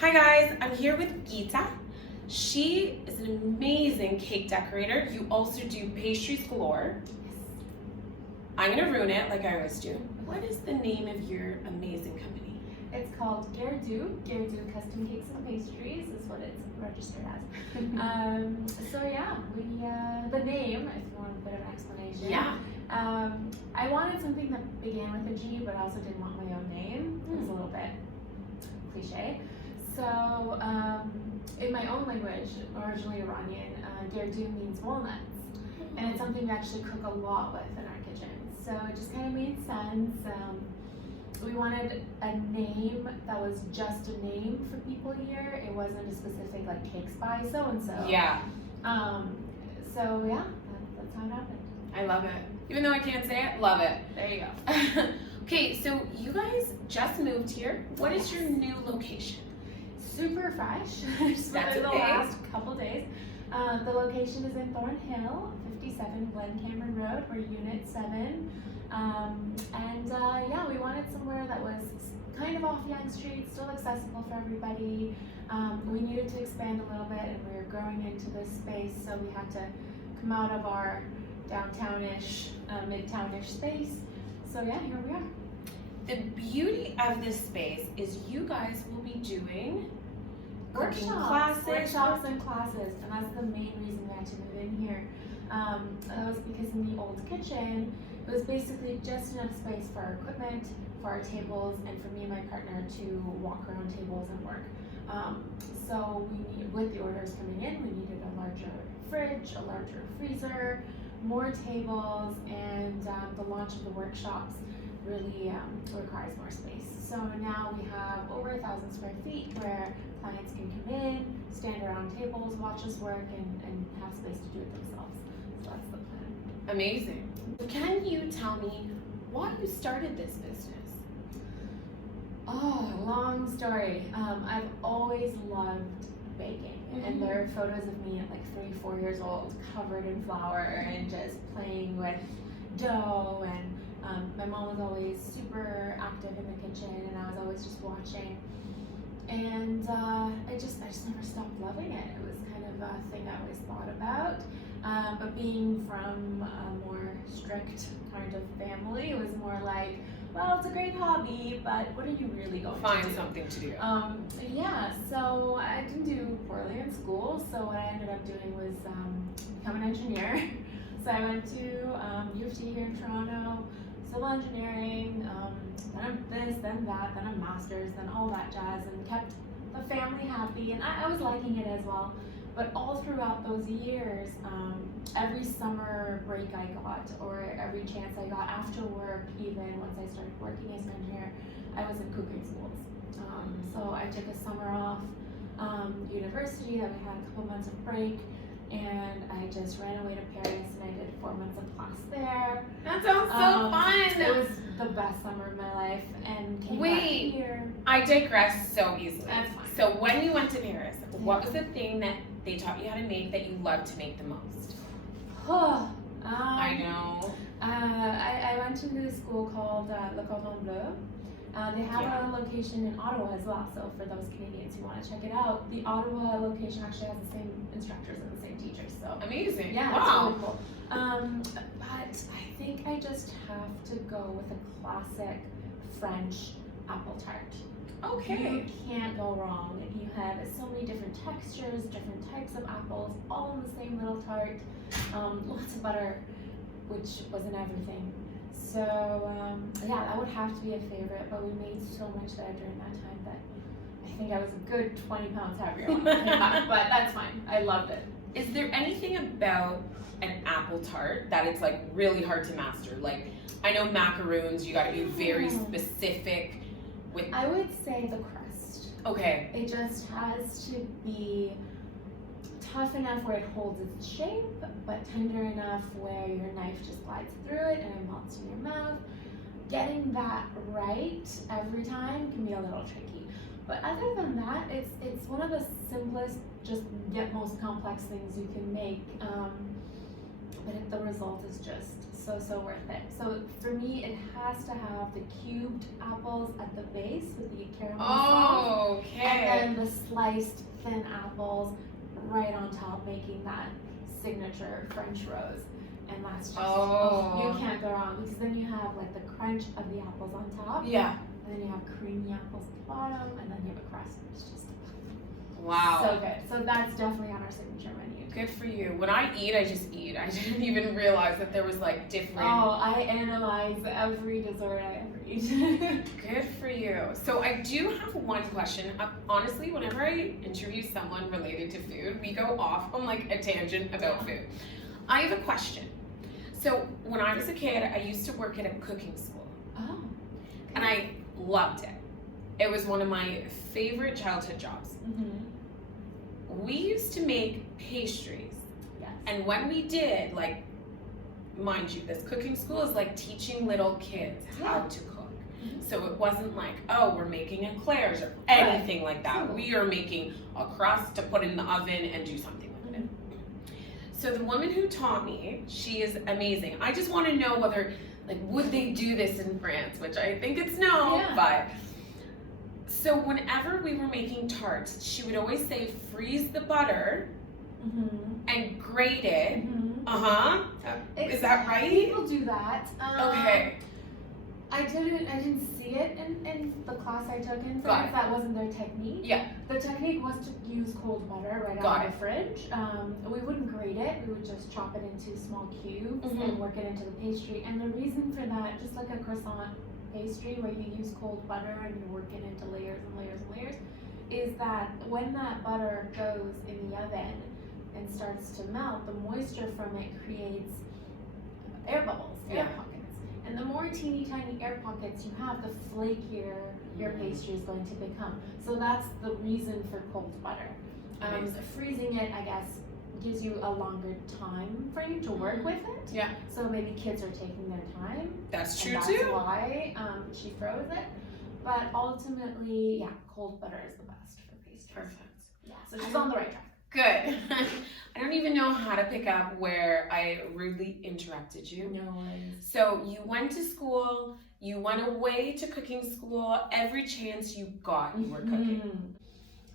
Hi guys, I'm here with Gita. She is an amazing cake decorator. You also do pastries galore. Yes. I'm gonna ruin it like I always do. What is the name of your amazing company? It's called Guerdo. Guerdo Custom Cakes and Pastries is what it's registered as. So yeah, the name, if you want a bit of an explanation. Yeah. I wanted something that began with a G, but I also didn't want my own name. It was a little bit cliche. So in my own language, originally Iranian, Guerdo means walnuts. And it's something we actually cook a lot with in our kitchen. So it just kind of made sense. We wanted a name that was just a name for people here. It wasn't a specific like cakes by so-and-so. Yeah. So yeah, that's how it happened. I love it. Even though I can't say it, love it. There you go. Okay, so you guys just moved here. What is your new location? Super fresh. Just That's within okay. the last couple days. The location is in Thornhill, 57 Glen Cameron Road. We're Unit 7. Yeah, we wanted somewhere that was kind of off Yonge Street, still accessible for everybody. We needed to expand a little bit, and we were growing into this space, so we had to come out of our downtownish, midtownish space. So yeah, here we are. The beauty of this space is you guys will be doing cooking Workshops and classes, and that's the main reason we had to move in here. That was because in the old kitchen, it was basically just enough space for our equipment, for our tables, and for me and my partner to walk around tables and work. So with the orders coming in, we needed a larger fridge, a larger freezer, more tables, and the launch of the workshops really requires more space. So now we have over 1,000 square feet where clients can come in, stand around tables, watch us work, and have space to do it themselves. So that's the plan. Amazing. Can you tell me why you started this business? Oh, long story. I've always loved baking, and there are photos of me at like 3-4 years old, covered in flour and just playing with dough. And my mom was always super active in the kitchen, and I was always just watching. And I just never stopped loving it. It was kind of a thing I always thought about. But being from a more strict kind of family, it was more like, well, it's a great hobby, but what are you really going to do? Find something to do. Yeah, so I didn't do poorly in school, so what I ended up doing was become an engineer. So I went to U of T here in Toronto, civil engineering, then this, then that, then a master's, then all that jazz, and kept the family happy, and I was liking it as well. But all throughout those years, every summer break I got, or every chance I got after work, even once I started working as an engineer, I was in cooking schools. So I took a summer off university, then we had a couple months of break, and I just ran away to Paris, and I did 4 months of class there. That sounds so fun. It was the best summer of my life, and came back here. I digress so easily. That's fine. So when you went to Paris, what was the thing that they taught you how to make that you loved to make the most? I know. I went to a school called Le Cordon Bleu. They have a location in Ottawa as well, so for those Canadians who want to check it out, the Ottawa location actually has the same instructors and the same teachers. So Amazing. yeah, Wow. it's really cool. But I think I just have to go with a classic French apple tart. Okay. You can't go wrong. You have so many different textures, different types of apples, all in the same little tart. Lots of butter, which wasn't everything. So yeah, that would have to be a favorite. But we made so much there during that time that I think I was a good 20 pounds heavier when I came back. But that's fine. I loved it. Is there anything about an apple tart that it's like really hard to master? Like, I know macaroons, you got to be very specific with. I would say the crust. Okay. It just has to be tough enough where it holds its shape, but tender enough where your knife just glides through it and it melts in your mouth. Getting that right every time can be a little tricky. But other than that, it's one of the simplest, just yet most complex things you can make. but the result is just so worth it. So for me, it has to have the cubed apples at the base with the caramel sauce, Okay. and then the sliced thin apples right on top, making that signature French rose. And that's just, you can't go wrong, because then you have like the crunch of the apples on top. Yeah. And then you have creamy apples at the bottom, and then you have a crust. It's just Wow. so good. So that's definitely on our signature menu. Good for you. When I eat, I just eat. I didn't even realize that there was like different. Oh, I analyze every dessert I ever eat. Good for you. So I do have one question. Honestly, whenever I interview someone related to food, we go off on like a tangent about food. I have a question. So when I was a kid, I used to work at a cooking school. Oh. Okay. And I loved it. It was one of my favorite childhood jobs. We used to make pastries. Yes. And when we did, like, mind you, this cooking school is like teaching little kids how to cook. So it wasn't like, oh, we're making eclairs or anything like that. We are making a crust to put in the oven and do something with it. So the woman who taught me, she is amazing. I just want to know whether, like, would they do this in France, which I think it's no, but. So whenever we were making tarts, she would always say, freeze the butter and grate it. Is that right? People do that. Okay. I didn't see it in the class I took in France. That wasn't their technique. Yeah. The technique was to use cold butter right out of the fridge. We wouldn't grate it. We would just chop it into small cubes and work it into the pastry. And the reason for that, just like a croissant pastry where you use cold butter and you work it into layers and layers and layers, is that when that butter goes in the oven and starts to melt, the moisture from it creates air bubbles, air pockets. And the more teeny tiny air pockets you have, the flakier your pastry is going to become. So that's the reason for cold butter. Freezing it, I guess, gives you a longer time frame to work with it. Yeah. So maybe kids are taking their time. That's true That's too. why she froze it. But ultimately, cold butter is the best for pastries. Perfect. Yeah, so she's on the right track. Good. I don't even know how to pick up where I rudely interrupted you. No worries. So you went to school, you went away to cooking school, every chance you got, you were cooking.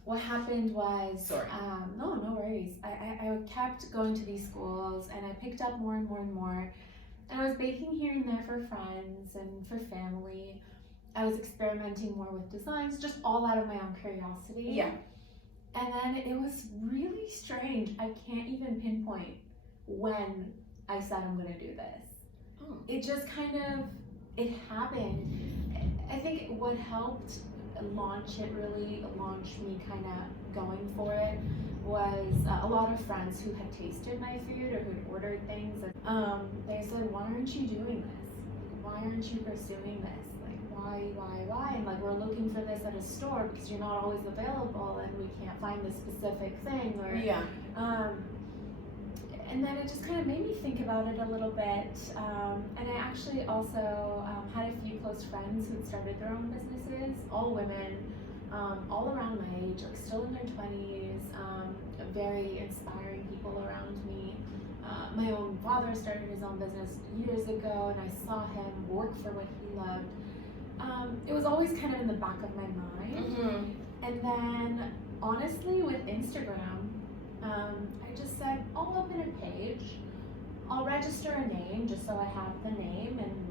What happened was, Sorry. No worries. I kept going to these schools and I picked up more and more and more. And I was baking here and there for friends and for family. I was experimenting more with designs, just all out of my own curiosity. Yeah. And then it was really strange. I can't even pinpoint when I said I'm gonna do this. Oh. It just kind of, it happened. I think what helped launch me kind of going for it was a lot of friends who had tasted my food or who'd ordered things. They said, why aren't you doing this? Why aren't you pursuing this? Why? And like, we're looking for this at a store because you're not always available and we can't find this specific thing. Or and then it just kind of made me think about it a little bit. And I actually also had a few close friends who had started their own businesses, all women, all around my age, like still in their 20s, very inspiring people around me. My own father started his own business years ago, and I saw him work for what he loved. It was always kind of in the back of my mind. And then, honestly, with Instagram, I just said, I'll open a page, I'll register a name just so I have the name, and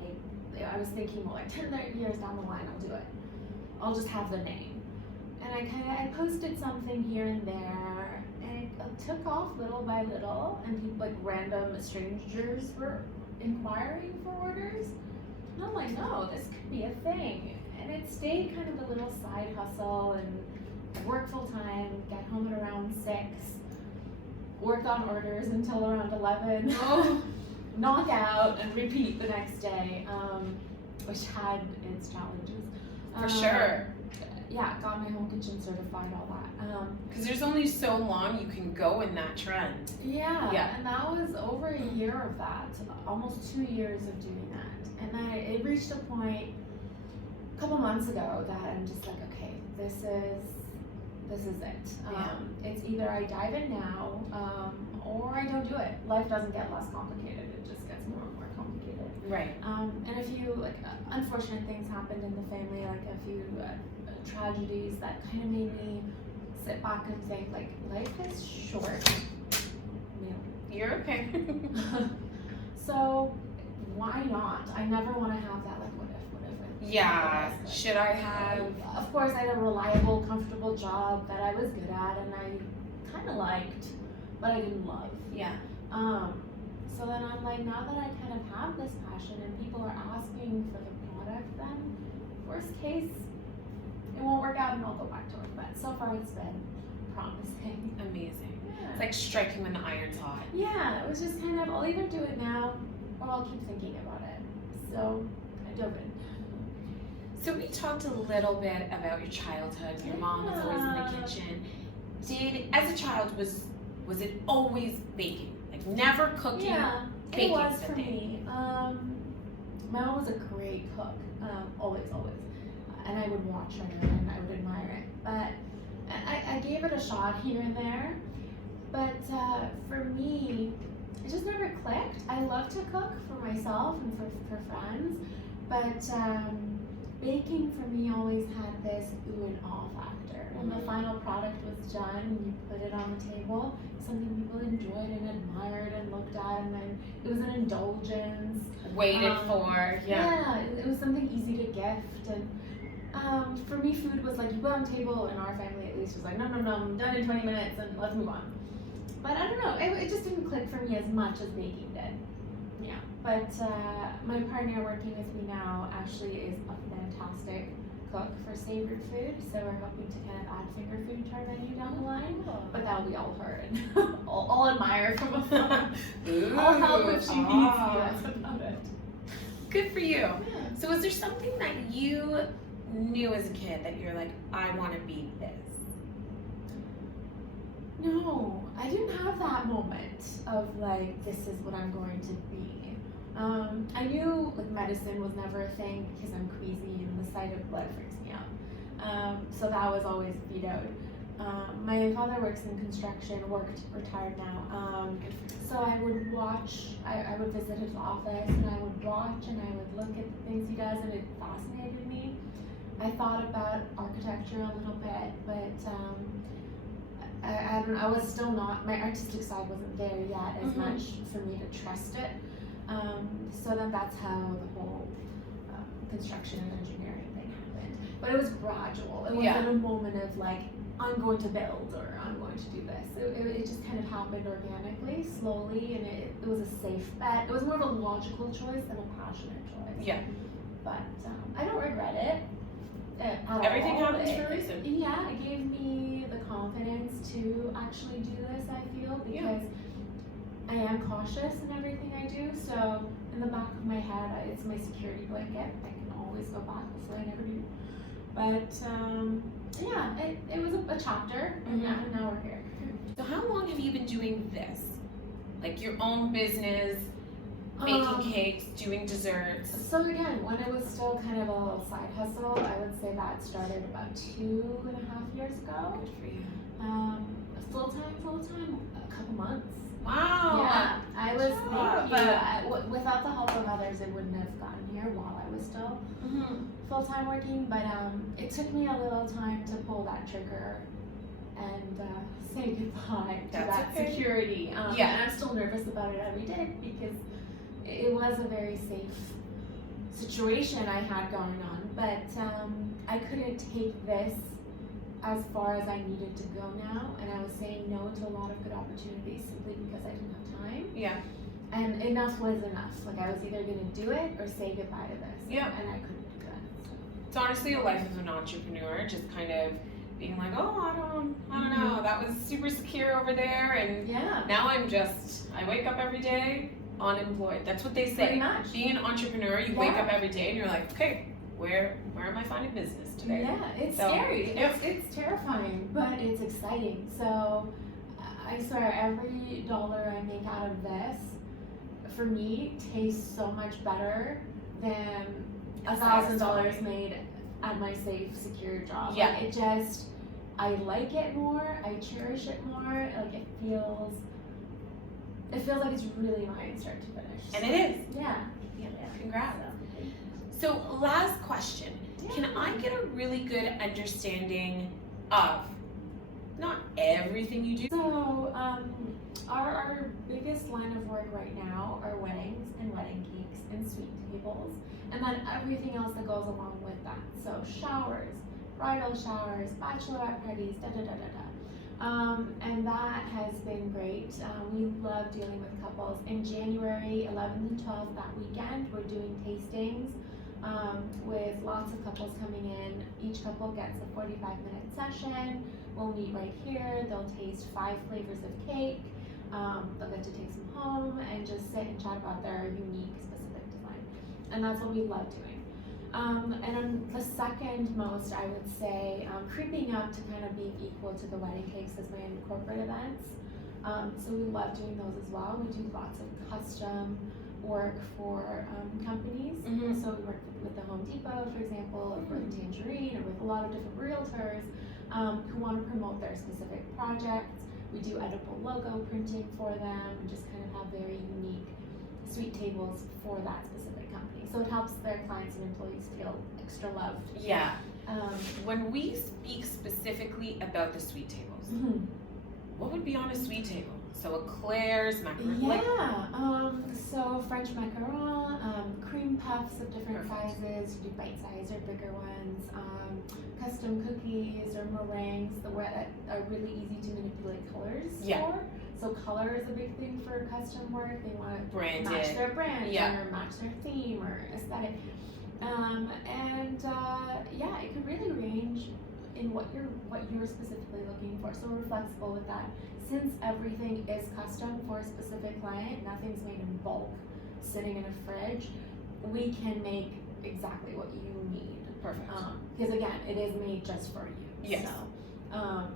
maybe, I was thinking, well, like 10 years down the line, I'll do it. I'll just have the name. And I posted something here and there, and it took off little by little, and people, like random strangers were inquiring for orders. And I'm like, no, this could be a thing. And it stayed kind of a little side hustle, and I work full time, get home at around 6, work on orders until around 11, knock out and repeat the next day, which had its challenges. For sure. Yeah, got my home kitchen certified, all that. Because there's only so long you can go in that trend. Yeah, and that was over a year of that, almost 2 years of doing that. And then it reached a point a couple months ago that I'm just like, okay, this this is it. Yeah. It's either I dive in now, or I don't do it. Life doesn't get less complicated; it just gets more and more complicated. Right. And a few unfortunate things happened in the family, like a few tragedies that kind of made me sit back and think, like, life is short. You're okay. So why not? I never want to have that, like, what if. Yeah. Should I have? Of course, I had a reliable, comfortable job that I was good at and I kind of liked, but I didn't love. Yeah. So then I'm like, now that I kind of have this passion and people are asking for the product, then worst case, it won't work out and I'll go back to it. But so far it's been promising. Amazing. Yeah. It's like striking when the iron's hot. Yeah, it was just kind of, I'll either do it now or I'll keep thinking about it. So I dove in. So we talked a little bit about your childhood. Your mom was always in the kitchen. As a child, was it always baking? Like never cooking? Yeah, baking it was for something? me. My mom was a great cook, always. And I would watch her and I would admire it. But I gave it a shot here and there. But for me, it just never clicked. I love to cook for myself and for friends. But baking for me always had this ooh and awe factor. When the final product was done and you put it on the table, something people enjoyed and admired and looked at, and then it was an indulgence. Waited for, Yeah, it was something easy to gift. And for me, food was like, you put on the table, in our family at least, was like, no, I'm done in 20 minutes and let's move on. But I don't know, it just didn't click for me as much as baking did. Yeah. But my partner working with me now actually is a fantastic cook for savory food, so we're hoping to kind of add finger food to our menu down the line. But that'll be all her, and I'll admire from afar. I'll help if she needs me, that's about it. Good for you. Yeah. So was there something that you knew as a kid that you're like, I want to be this? No, I didn't have that moment of like, this is what I'm going to be. I knew like medicine was never a thing because I'm queasy and the sight of blood freaks me out. So that was always vetoed. My father works in construction, retired now. So I would watch, I would visit his office and I would watch and I would look at the things he does and it fascinated me. I thought about architecture a little bit, but I was still not, my artistic side wasn't there yet as much for me to trust it. So then that's how the whole construction and engineering thing happened. But it was gradual. It wasn't a moment of like, I'm going to build or I'm going to do this. It just kind of happened organically, slowly, and it was a safe bet. It was more of a logical choice than a passionate choice. Yeah. But I don't regret it. Everything happens for a reason. Yeah, it gave me the confidence to actually do this, I feel, because I am cautious in everything I do. So in the back of my head, it's my security blanket. I can always go back, hopefully I never do. But yeah, it was a chapter, and now we're here. So how long have you been doing this? Like your own business, making cakes, doing desserts? So again, when it was still kind of a little side hustle, I would say that started about 2.5 years ago. Good for you. Full-time, a couple months. Wow. Yeah, I was without the help of others, it wouldn't have gotten here while I was still full-time working. But it took me a little time to pull that trigger and say goodbye to that security. And I'm still nervous about it every day because it was a very safe situation I had going on. But I couldn't take this as far as I needed to go now, and I was saying no to a lot of good opportunities simply because I didn't have time. Yeah. And enough was enough. Like I was either gonna do it or say goodbye to this. Yeah. And I couldn't do that. So. It's honestly a life of an entrepreneur, just kind of being like, oh, I don't know, that was super secure over there, and now I wake up every day unemployed. That's what they say. Pretty much. Being an entrepreneur, you wake up every day and you're like, okay, where am I finding business today? Yeah, it's scary. It's terrifying, but it's exciting. So I swear, every dollar I make out of this, for me, tastes so much better than $1,000 made at my safe, secure job. Yeah. Like, it just, I like it more, I cherish it more, like it feels like it's really mine start to finish. And it is. Yeah. Congrats. So last question, can I get a really good understanding of not everything you do? So our biggest line of work right now are weddings and wedding cakes and sweet tables, and then everything else that goes along with that. So showers, bridal showers, bachelorette parties, and that has been great. We love dealing with couples. In January 11th and 12th, that weekend, we're doing tastings with lots of couples coming in. Each couple gets a 45-minute session. We'll meet right here. They'll taste 5 flavors of cake. They'll get to take some home and just sit and chat about their unique, specific design. And that's what we love doing. And then the second most, I would say, creeping up to kind of being equal to the wedding cakes is my corporate events. So we love doing those as well. We do lots of custom work for companies. So we work with the Home Depot, for example, or with Tangerine, or with a lot of different realtors who want to promote their specific projects. We do edible logo printing for them and just kind of have very unique sweet tables for that specific company. So it helps their clients and employees feel extra loved. Yeah. When we speak specifically about the sweet tables, what would be on a sweet table? So eclairs, macaron. So French macaron, cream puffs of different sizes. You do bite size or bigger ones. Custom cookies or meringues that are really easy to manipulate colors for. So color is a big thing for custom work. They want to match their brand or match their theme or aesthetic. It can really range in what you're specifically looking for. So we're flexible with that. Since everything is custom for a specific client, nothing's made in bulk, sitting in a fridge, we can make exactly what you need. Perfect. Because again, it is made just for you. Yes. So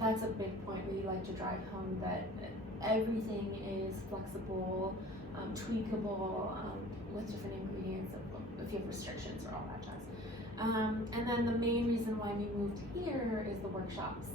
that's a big point we like to drive home, that everything is flexible, tweakable, with different ingredients if you have restrictions or all that jazz. And then the main reason why we moved here is the workshops.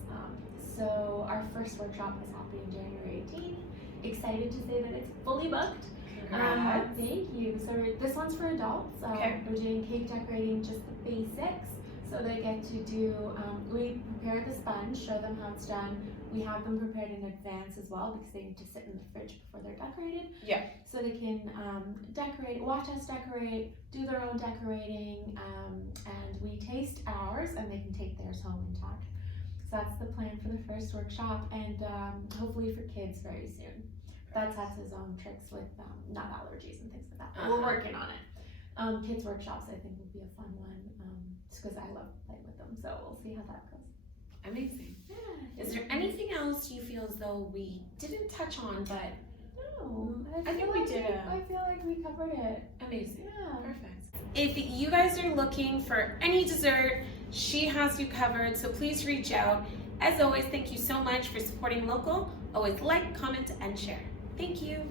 So our first workshop is happening January 18th. Excited to say that it's fully booked. Thank you. So this one's for adults. We're doing cake decorating, just the basics. So they get to do, we prepare the sponge, show them how it's done. We have them prepared in advance as well because they need to sit in the fridge before they're decorated. Yeah. So they can decorate, watch us decorate, do their own decorating, and we taste ours and they can take theirs home intact. So that's the plan for the first workshop, and hopefully for kids very soon. That's has his own tricks with nut allergies and things like that. But we're working on it. Kids workshops I think would be a fun one, just because I love playing with them. So we'll see how that goes. Amazing. Yeah. Is there anything else you feel as though we didn't touch on, but No, I think we did. I feel like we covered it. Amazing. Yeah. Perfect. If you guys are looking for any dessert, she has you covered, so please reach out. As always, thank you so much for supporting local. Always like, comment, and share. Thank you.